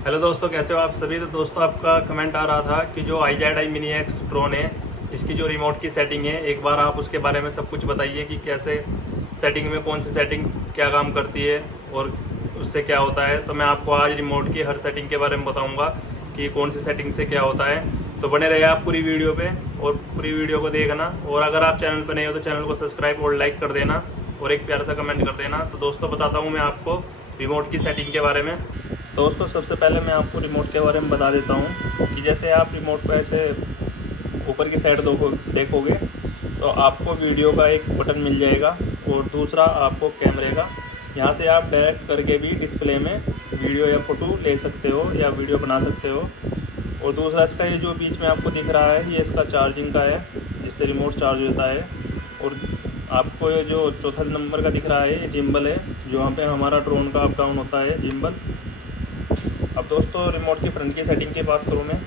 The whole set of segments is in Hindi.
हेलो दोस्तों, कैसे हो आप सभी। तो दोस्तों, आपका कमेंट आ रहा था कि जो IZI Mini X ड्रोन है, इसकी जो रिमोट की सेटिंग है, एक बार आप उसके बारे में सब कुछ बताइए कि कैसे सेटिंग में कौन सी सेटिंग क्या काम करती है और उससे क्या होता है। तो मैं आपको आज रिमोट की हर सेटिंग के बारे में बताऊंगा कि कौन सी सेटिंग से क्या होता है। तो बने रहिए आप पूरी वीडियो पे और पूरी वीडियो को देखना। और अगर आप चैनल पर नए हो तो चैनल को सब्सक्राइब और लाइक कर देना और एक प्यारा सा कमेंट कर देना। तो दोस्तों, बताता हूँ मैं आपको रिमोट की सेटिंग के बारे में। दोस्तों, सबसे पहले मैं आपको रिमोट के बारे में बता देता हूँ कि जैसे आप रिमोट को ऐसे ऊपर की साइड देखोगे तो आपको वीडियो का एक बटन मिल जाएगा और दूसरा आपको कैमरे का। यहाँ से आप डायरेक्ट करके भी डिस्प्ले में वीडियो या फ़ोटो ले सकते हो या वीडियो बना सकते हो। और दूसरा इसका ये जो बीच में आपको दिख रहा है, ये इसका चार्जिंग का है, जिससे रिमोट चार्ज होता है। और आपको ये जो चौथा नंबर का दिख रहा है, ये जिम्बल है, जो वहाँ पे हमारा ड्रोन का अप डाउन होता है, जिम्बल। अब दोस्तों, रिमोट की फ्रंट की सेटिंग की बात करूँ मैं,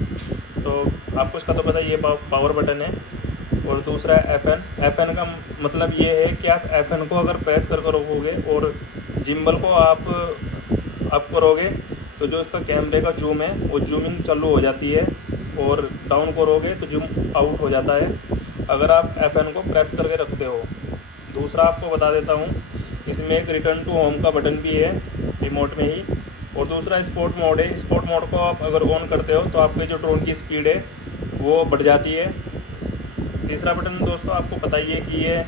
तो आपको इसका तो पता है, ये पावर बटन है। और दूसरा है FN का मतलब ये है कि आप FN को अगर प्रेस करके रखोगे और जिम्बल को आप अप करोगे तो जो इसका कैमरे का जूम है वो जूमिंग चालू हो जाती है, और डाउन करोगे तो जूम आउट हो जाता है अगर आप FN को प्रेस करके रखते हो। दूसरा आपको बता देता हूँ, इसमें एक रिटर्न टू होम का बटन भी है रिमोट में ही। और दूसरा स्पोर्ट मोड है। स्पोर्ट मोड को आप अगर ऑन करते हो तो आपकी जो ड्रोन की स्पीड है वो बढ़ जाती है। तीसरा बटन दोस्तों, आपको पता ही है कि ये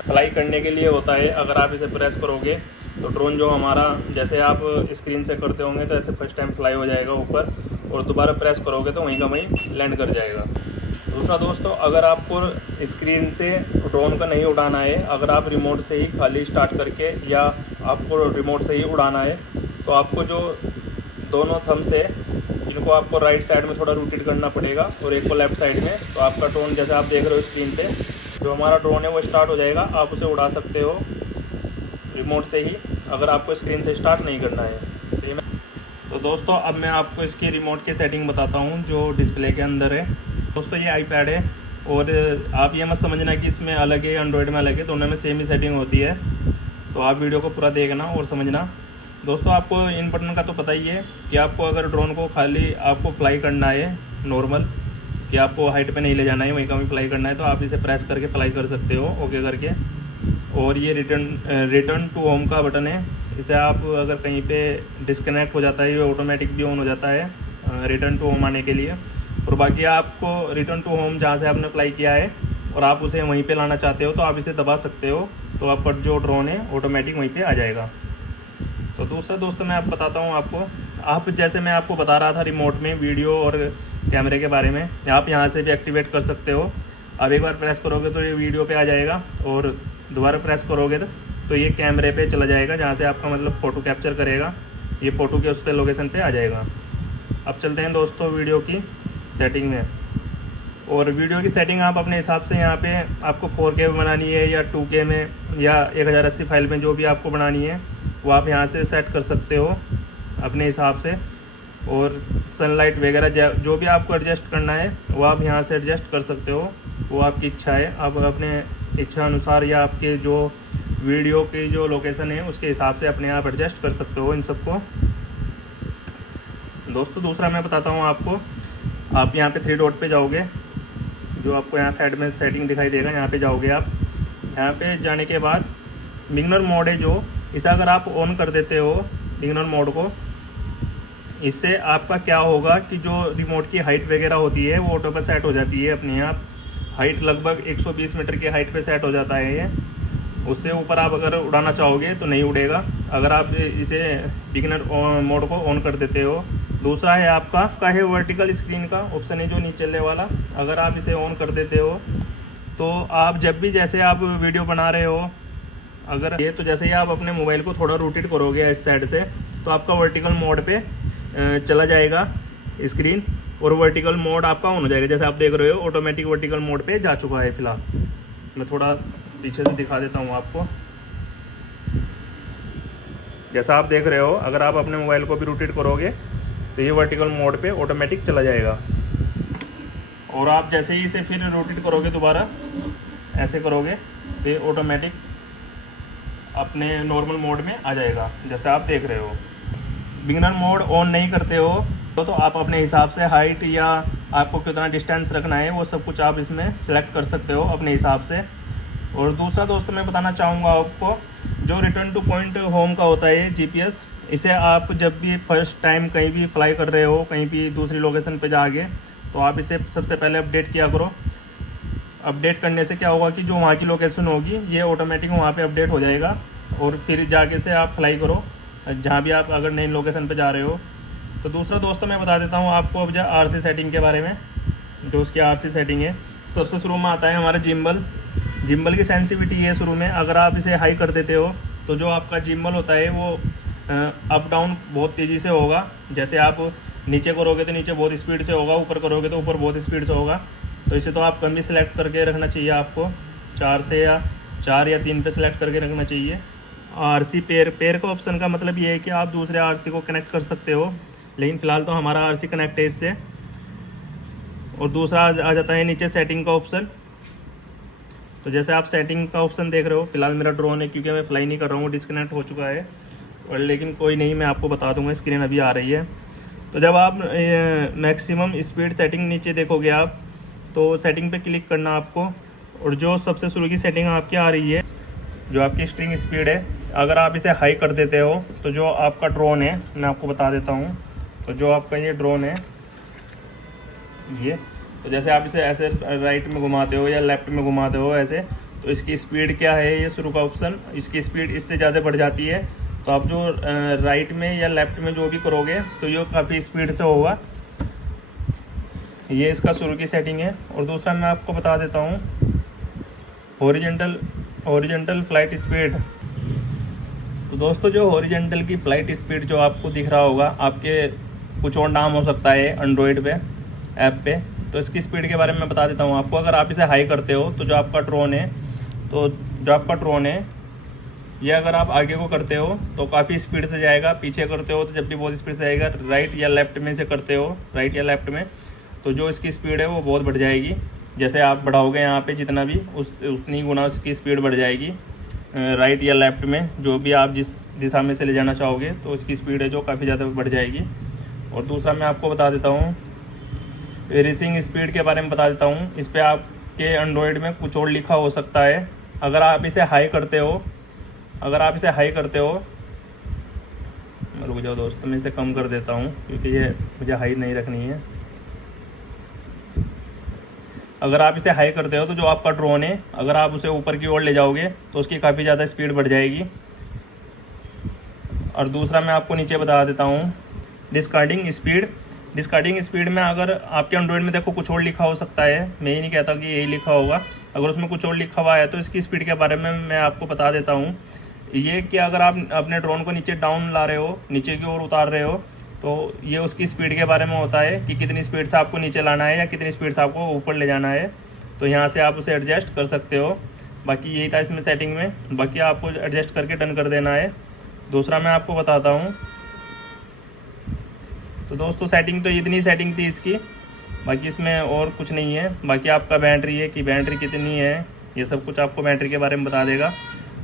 फ्लाई करने के लिए होता है। अगर आप इसे प्रेस करोगे तो ड्रोन जो हमारा, जैसे आप स्क्रीन से करते होंगे तो ऐसे फर्स्ट टाइम फ्लाई हो जाएगा ऊपर, और दोबारा प्रेस करोगे तो वहीं का वहीं लैंड कर जाएगा। दूसरा दोस्तों, अगर आपको स्क्रीन से ड्रोन का नहीं उड़ाना है, अगर आप रिमोट से ही खाली स्टार्ट करके या आपको रिमोट से ही उड़ाना है, तो आपको जो दोनों थम्स है इनको आपको राइट साइड में थोड़ा रोटेट करना पड़ेगा और एक को लेफ्ट साइड में। तो आपका ड्रोन, जैसे आप देख रहे हो स्क्रीन पे, जो हमारा ड्रोन है वो स्टार्ट हो जाएगा। आप उसे उड़ा सकते हो रिमोट से ही, अगर आपको स्क्रीन से स्टार्ट नहीं करना है। तो दोस्तों, अब मैं आपको इसकी रिमोट की सेटिंग बताता हूँ जो डिस्प्ले के अंदर है। दोस्तों, ये iPad है और आप ये मत समझना कि इसमें अलग है, एंड्रॉयड में अलग है, दोनों में सेम ही सेटिंग होती है। तो आप वीडियो को पूरा देखना और समझना। दोस्तों, आपको इन बटन का तो पता ही है कि आपको अगर ड्रोन को खाली आपको फ्लाई करना है नॉर्मल, कि आपको हाइट पे नहीं ले जाना है, वहीं का भी फ्लाई करना है, तो आप इसे प्रेस करके फ्लाई कर सकते हो ओके करके। और ये रिटर्न टू होम का बटन है। इसे आप अगर कहीं पे डिस्कनेक्ट हो जाता है, ये ऑटोमेटिक भी ऑन हो जाता है रिटर्न टू होम आने के लिए। और बाकी आपको रिटर्न टू होम जहाँ से आपने फ्लाई किया है और आप उसे वहीं पे लाना चाहते हो तो आप इसे दबा सकते हो, तो आपका जो ड्रोन है ऑटोमेटिक वहीं पे आ जाएगा। तो दूसरा दोस्तों, मैं आप बताता हूँ आपको, आप जैसे मैं आपको बता रहा था रिमोट में वीडियो और कैमरे के बारे में, आप यहाँ से भी एक्टिवेट कर सकते हो। आप एक बार प्रेस करोगे तो ये वीडियो पे आ जाएगा, और दोबारा प्रेस करोगे तो ये कैमरे पे चला जाएगा, जहाँ से आपका मतलब फ़ोटो कैप्चर करेगा, ये फ़ोटो के उस पर लोकेशन पे आ जाएगा। अब चलते हैं दोस्तों वीडियो की सेटिंग में। और वीडियो की सेटिंग आप अपने हिसाब से, यहाँ पे आपको 4K में बनानी है या 2K में या 1080 फाइल में, जो भी आपको बनानी है वो आप यहाँ से सेट कर सकते हो अपने हिसाब से। और सनलाइट वगैरह जो भी आपको एडजस्ट करना है वो आप यहाँ से एडजस्ट कर सकते हो, वो आपकी इच्छा है। आप अपने इच्छा अनुसार या आपके जो वीडियो की जो लोकेशन है उसके हिसाब से अपने आप एडजस्ट कर सकते हो इन सबको। दोस्तों, दूसरा मैं बताता हूँ आपको, आप यहाँ पे 3 डॉट पे जाओगे, जो आपको यहाँ साइड में सेटिंग दिखाई देगा, यहाँ पे जाओगे आप। यहाँ पे जाने के बाद बिगिनर मोड है जो, इसे अगर आप ऑन कर देते हो बिगिनर मोड को, इससे आपका क्या होगा कि जो रिमोट की हाइट वगैरह होती है वो ऑटो पर सेट हो जाती है अपने आप। हाइट लगभग 120 मीटर की हाइट पे सेट हो जाता है ये। उससे ऊपर आप अगर उड़ाना चाहोगे तो नहीं उड़ेगा, अगर आप इसे बिगिनर मोड को ऑन कर देते हो। दूसरा है आपका है वर्टिकल स्क्रीन का ऑप्शन है जो नीचे वाला, अगर आप इसे ऑन कर देते हो तो आप जब भी, जैसे आप वीडियो बना रहे हो, अगर ये तो जैसे ही आप अपने मोबाइल को थोड़ा रोटेट करोगे इस साइड से, तो आपका वर्टिकल मोड पे चला जाएगा स्क्रीन, और वर्टिकल मोड आपका ऑन हो जाएगा। जैसे आप देख रहे हो ऑटोमेटिक वर्टिकल मोड पे जा चुका है फिलहाल। मैं थोड़ा पीछे से दिखा देता हूँ आपको। जैसा आप देख रहे हो, अगर आप अपने मोबाइल को भी रोटेट करोगे तो ये वर्टिकल मोड पे ऑटोमेटिक चला जाएगा। और आप जैसे ही इसे फिर रोटेट करोगे, दोबारा ऐसे करोगे तो ये ऑटोमेटिक अपने नॉर्मल मोड में आ जाएगा, जैसे आप देख रहे हो। बिगिनर मोड ऑन नहीं करते हो तो आप अपने हिसाब से हाइट या आपको कितना डिस्टेंस रखना है वो सब कुछ आप इसमें सेलेक्ट कर सकते हो अपने हिसाब से। और दूसरा दोस्तों मैं बताना चाहूँगा आपको, जो रिटर्न टू पॉइंट होम का होता है जीपीएस, इसे आप जब भी फर्स्ट टाइम कहीं भी फ्लाई कर रहे हो, कहीं भी दूसरी लोकेशन पे जाके, तो आप इसे सबसे पहले अपडेट किया करो। अपडेट करने से क्या होगा कि जो वहाँ की लोकेशन होगी ये ऑटोमेटिक वहाँ पे अपडेट हो जाएगा और फिर जाके से आप फ्लाई करो जहाँ भी आप अगर नई लोकेशन पे जा रहे हो। तो दूसरा दोस्तों मैं बता देता हूँ आपको अब आरसी सेटिंग के बारे में। जो उसकी आरसी सेटिंग है, सबसे शुरू में आता है हमारा जिम्बल की सेंसिटिविटी है शुरू में। अगर आप इसे हाई कर देते हो तो जो आपका जिम्बल होता है वो अप डाउन बहुत तेज़ी से होगा। जैसे आप नीचे करोगे तो नीचे बहुत स्पीड से होगा, ऊपर करोगे तो ऊपर बहुत स्पीड से होगा। तो इसे तो आप कम ही सिलेक्ट करके रखना चाहिए आपको, 4 या 3 पे सिलेक्ट करके रखना चाहिए। आरसी पेयर का ऑप्शन का मतलब ये है कि आप दूसरे आरसी को कनेक्ट कर सकते हो, लेकिन फ़िलहाल तो हमारा आरसी कनेक्ट है इससे। और दूसरा आ जाता है नीचे सेटिंग का ऑप्शन। तो जैसे आप सेटिंग का ऑप्शन देख रहे हो, फिलहाल मेरा ड्रोन है क्योंकि मैं फ्लाई नहीं कर रहा हूँ, डिस्कनेक्ट हो चुका है, और लेकिन कोई नहीं, मैं आपको बता दूंगा, स्क्रीन अभी आ रही है। तो जब आप मैक्सिमम स्पीड सेटिंग नीचे देखोगे आप, तो सेटिंग पे क्लिक करना आपको, और जो सबसे शुरू की सेटिंग आपकी आ रही है जो आपकी स्ट्रिंग स्पीड है, अगर आप इसे हाई कर देते हो तो जो आपका ड्रोन है, मैं आपको बता देता हूँ, तो जो आपका ये ड्रोन है ये, तो जैसे आप इसे ऐसे राइट में घुमाते हो या लेफ्ट में घुमाते हो ऐसे, तो इसकी स्पीड क्या है, ये शुरू का ऑप्शन, इसकी स्पीड इससे ज़्यादा बढ़ जाती है। तो आप जो राइट में या लेफ्ट में जो भी करोगे तो ये काफ़ी स्पीड से होगा। ये इसका शुरू की सेटिंग है। और दूसरा मैं आपको बता देता हूँ हॉरिजॉन्टल फ्लाइट स्पीड। तो दोस्तों जो हॉरिजॉन्टल की फ़्लाइट स्पीड जो आपको दिख रहा होगा, आपके कुछ और नाम हो सकता है एंड्रॉयड पे ऐप पे, तो इसकी स्पीड के बारे में बता देता हूँ आपको। अगर आप इसे हाई करते हो तो जो आपका ड्रोन है ये अगर आप आगे को करते हो तो काफ़ी स्पीड से जाएगा, पीछे करते हो तो जब भी बहुत स्पीड से जाएगा, राइट या लेफ्ट में से करते हो, राइट या लेफ्ट में, तो जो इसकी स्पीड है वो बहुत बढ़ जाएगी। जैसे आप बढ़ाओगे यहाँ पे जितना भी, उतनी गुना उसकी स्पीड बढ़ जाएगी। राइट या लेफ्ट में जो भी आप जिस दिशा में से ले जाना चाहोगे तो इसकी स्पीड है जो काफ़ी ज़्यादा बढ़ जाएगी। और दूसरा मैं आपको बता देता हूँ रेसिंग स्पीड के बारे में बता देता हूँ। इस पर आपके एंड्रॉयड में कुछ और लिखा हो सकता है। अगर आप इसे हाई करते हो, रुक जाओ दोस्तों, मैं इसे कम कर देता हूँ क्योंकि ये मुझे हाई नहीं रखनी है। अगर आप इसे हाई करते हो तो जो आपका ड्रोन है, अगर आप उसे ऊपर की ओर ले जाओगे तो उसकी काफ़ी ज़्यादा स्पीड बढ़ जाएगी। और दूसरा मैं आपको नीचे बता देता हूँ डिस्कार्डिंग स्पीड में अगर आपके एंड्रॉयड में देखो कुछ और लिखा हो सकता है, मैं ये नहीं कहता कि यही लिखा होगा, अगर उसमें कुछ और लिखा हुआ है तो इसकी स्पीड के बारे में मैं आपको बता देता हूँ। ये कि अगर आप अपने ड्रोन को नीचे डाउन ला रहे हो, नीचे की ओर उतार रहे हो, तो ये उसकी स्पीड के बारे में होता है कि कितनी स्पीड से आपको नीचे लाना है या कितनी स्पीड से आपको ऊपर ले जाना है। तो यहाँ से आप उसे एडजस्ट कर सकते हो। बाकी यही था इसमें सेटिंग में, बाकी आपको एडजस्ट करके डन कर देना है। दूसरा मैं आपको बताता हूँ, तो दोस्तों सेटिंग तो इतनी सेटिंग थी इसकी, बाकी इसमें और कुछ नहीं है। बाकी आपका बैटरी है कि बैटरी कितनी है, ये सब कुछ आपको बैटरी के बारे में बता देगा।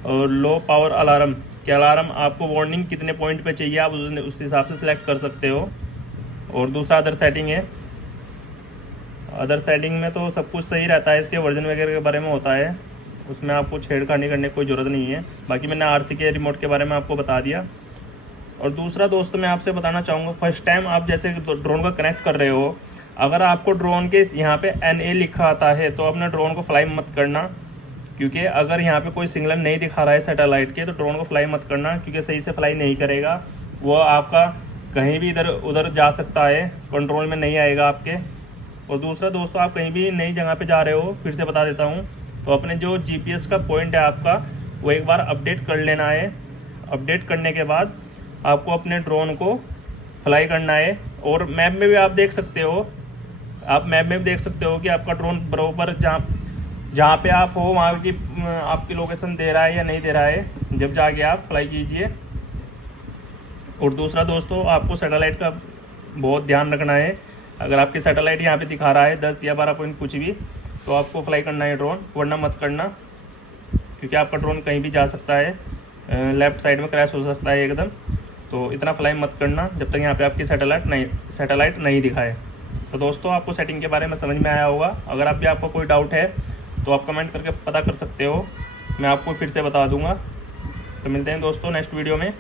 और लो पावर अलार्म कि अलार्म आपको वार्निंग कितने पॉइंट पे चाहिए, आप उस हिसाब से सिलेक्ट कर सकते हो। और दूसरा अदर सेटिंग है। अदर सेटिंग में तो सब कुछ सही रहता है, इसके वर्जन वगैरह के बारे में होता है, उसमें आपको छेड़खानी करने की कोई ज़रूरत नहीं है। बाकी मैंने आरसी के रिमोट के बारे में आपको बता दिया। और दूसरा दोस्तों मैं आपसे बताना चाहूँगा, फर्स्ट टाइम आप जैसे ड्रोन को कनेक्ट कर रहे हो, अगर आपको ड्रोन के यहाँ पे NA लिखा आता है तो अपने ड्रोन को फ्लाई मत करना, क्योंकि अगर यहाँ पे कोई सिग्नल नहीं दिखा रहा है सैटेलाइट के, तो ड्रोन को फ्लाई मत करना, क्योंकि सही से फ्लाई नहीं करेगा। वो आपका कहीं भी इधर उधर जा सकता है, कंट्रोल में नहीं आएगा आपके। और दूसरा दोस्तों, आप कहीं भी नई जगह पे जा रहे हो, फिर से बता देता हूँ, तो अपने जो GPS का पॉइंट है आपका, वो एक बार अपडेट कर लेना है। अपडेट करने के बाद आपको अपने ड्रोन को फ्लाई करना है। और मैप में भी आप देख सकते हो, कि आपका ड्रोन बराबर जहाँ पे आप हो वहाँ की आपकी लोकेशन दे रहा है या नहीं दे रहा है, जब जाके आप फ्लाई कीजिए। और दूसरा दोस्तों, आपको सैटेलाइट का बहुत ध्यान रखना है। अगर आपकी सैटेलाइट यहाँ पे दिखा रहा है 10 या 12 पॉइंट कुछ भी, तो आपको फ्लाई करना है ड्रोन, वरना मत करना, क्योंकि आपका ड्रोन कहीं भी जा सकता है, लेफ़्ट साइड में क्रैश हो सकता है एकदम। तो इतना फ्लाई मत करना जब तक यहाँ पे आपकी सैटेलाइट नहीं दिखाए। तो दोस्तों आपको सेटिंग के बारे में समझ में आया होगा। अगर आप भी आपको कोई डाउट है तो आप कमेंट करके पता कर सकते हो, मैं आपको फिर से बता दूंगा। तो मिलते हैं दोस्तों नेक्स्ट वीडियो में।